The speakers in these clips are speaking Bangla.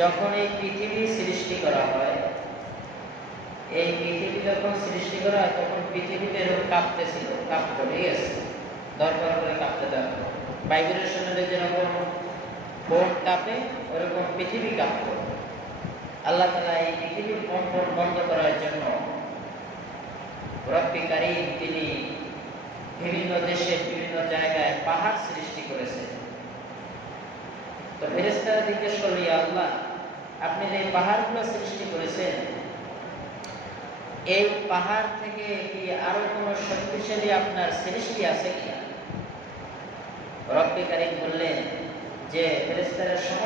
যখন এই পৃথিবী সৃষ্টি করা হয়, এই পৃথিবী যখন সৃষ্টি করা হয়, তখন পৃথিবীতে এরকম কাঁপতেছিল কাঁপতো, ঠিক আছে? দরকার করে কাঁপতে দেওয়া ভাইব্রেশনের যেরকম বোর্ড কাঁপে, ওরকম পৃথিবী কাঁপত। আল্লাহ তালা এই পৃথিবীর কম্পন বন্ধ করার জন্য রব্বি কারিম তিনি বিভিন্ন দেশে বিভিন্ন জায়গায় পাহাড় সৃষ্টি করেছেন। তো ফেরেস্তারা জিজ্ঞেস করলি আল্লাহ আপনি যে পাহাড়গুলো সৃষ্টি করেছেন, এই পাহাড় থেকে কি আরও কোনো শক্তিশালী আপনার সৃষ্টি আছে কিনা? রব্বি বললেন যে ফেরেস্তারা সহ,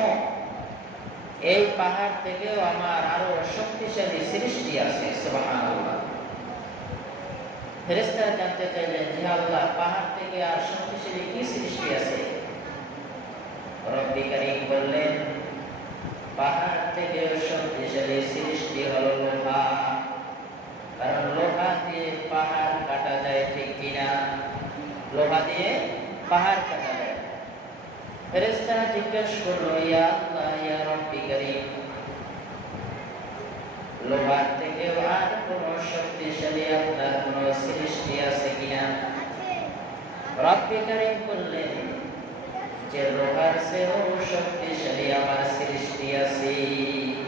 এই পাহাড় থেকেও আমার আরও শক্তিশালী সৃষ্টি আছে ফেরেস্তারা জানতে চাইলেন যে আল্লাহ, পাহাড় থেকে আর শক্তিশালী কি সৃষ্টি আছে? রব্বি বললেন, পাহাড় থেকে শক্তিশালী সৃষ্টি হলো লোহা কারণ লোহা দিয়ে পাহাড় কাটা যায় ঠিক কিনা লোহা দিয়ে পাহাড় কাটা যায় ফেরেস্তারা জিজ্ঞেস করল ইয়া আল্লাহ ইয়া রব্বি কারিম লোহার থেকেও আর কোন শক্তিশালী আপনার কোন সৃষ্টি আছে কিনা রব্বি কারিম বললেন যে লোহার চেয়েও শক্তিশালী আমার সৃষ্টি আছে ফেরেশতারা জানতে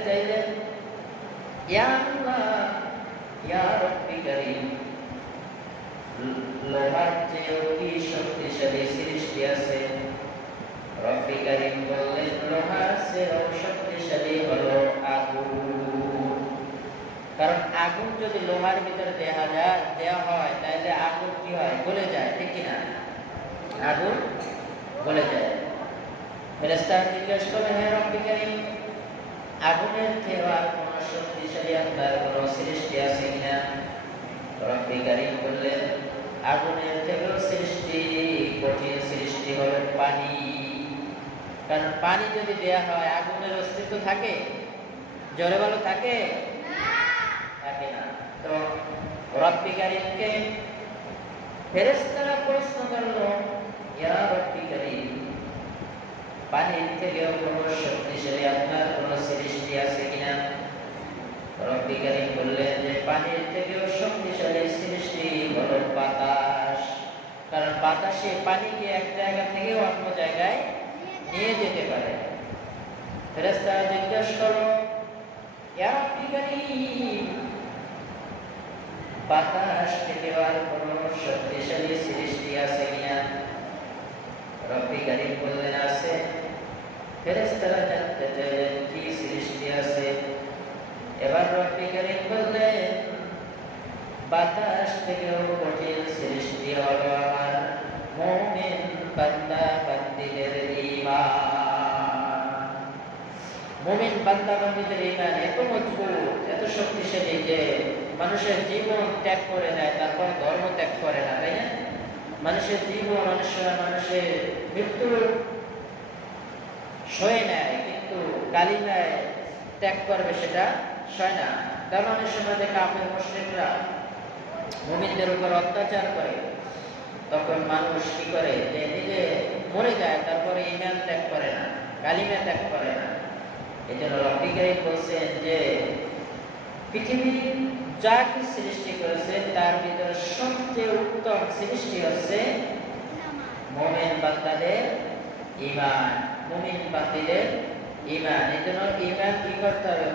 চাইলেন শক্তিশালী সৃষ্টি আছে কারণ আগুন যদি লোহার ভিতরে দেওয়া যায় দেওয়া হয় তাহলে আগুন কি হয় গলে যায় ঠিক কিনা আগুন গলে যায় ফেরেস্তা জিজ্ঞেস করলেন হ্যাঁ রব্বি আগুনের আর কোন শক্তিশালী আপনার কোন সৃষ্টি আছে কিনা? রব্বি কারীম বললেন, আগুনের থেকেও সৃষ্টি, কঠিন সৃষ্টি হলো পানি। কারণ পানি যদি দেয়া হয়, আগুনের অস্তিত্ব থাকে? জলে ভালো থাকে? থাকে না। তো রব্বি কারীমকে ফেরেশতারা প্রশ্ন করল, ইয়া রব্বি কারীম, পানির থেকেও কোনো শক্তিশালী আপনার কোনো সৃষ্টি আছে কিনা রব্বি কারীম বললেন যে পানির থেকেও শক্তিশালী সৃষ্টি হলো বাতাস। কারণ বাতাসে পানিকে এক জায়গা থেকে অন্য জায়গায় নিয়ে যেতে পারে। ফেরেশতারা জিজ্ঞেস করো বাতাস আর কোনো শক্তিশালী সৃষ্টি আছে কিনা? বললেন, আছে। ফেরেশতারা জানতে চাইলেন, কি সৃষ্টি আছে? এবার রব্বি কারীম বললেন বাতাস থেকেও কঠিন সৃষ্টি হলো আমার। মুমিন বান্দা বান্দিদের মুমিন বান্দা বান্দিদের ঈমান এত মজবুত, এত শক্তিশালী যে মানুষের জীবন ত্যাগ করে দেয়, তারপর ধর্ম ত্যাগ করে না, তাই না? মানুষের জীবন অনেক মানুষের মৃত্যু সয়ে নেয়, কিন্তু কালিমায় ত্যাগ করবে সেটা সয় না। কারণ অনেক সময় দেখে আপের মুসলিমরা মুমিনদের উপর অত্যাচার করে, তখন মানুষ কি করে? যে নিজে মরে যায়, তারপরে ইমান ত্যাগ করে না, কালিমা ত্যাগ করে না। এই জন্য রব্বিকারী বলছেন যে পৃথিবীর যা কি সৃষ্টি করেছে, তার ভিতরে সবচেয়ে উত্তম সৃষ্টি হচ্ছে মোমেন বান্দাদের ইমান মুমিন বান্দিদের ইমান এই জন্য ইমান কি করতে হবে?